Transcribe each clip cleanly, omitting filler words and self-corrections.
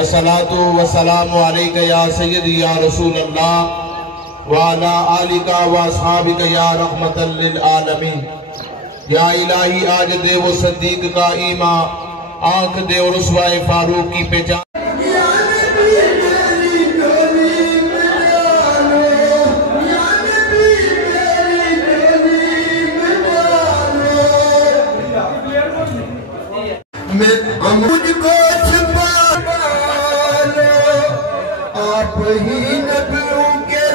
अस्सलातु वस्सलामु अलैका या सय्यदी या रसूल अल्लाह व अला आलिका व अस्हाबिका या रहमतल लिल आलमीन। या इलाही आज देव सद्दीक का ईमा, आंख दे रुसवाए फारूक की पहचान। मुझको आप ही नबियों के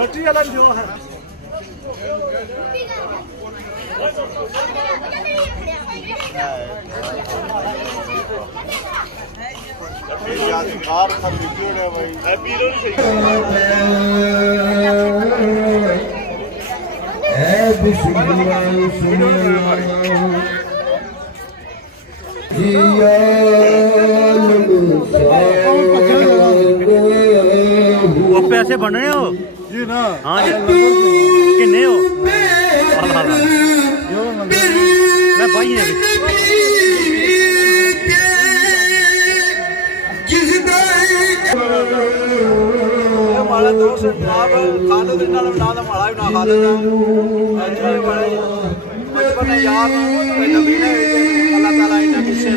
रोटी अलग जो है या वो पैसे बन रहे हो जी ना? हाँ जी किन्ने हो? मैं भाई है हमारा दोस्त आप खाने दिन ना हमारा भी ना खा लेना बचपन याद नबी ने अल्लाह ताला इन्हें किससे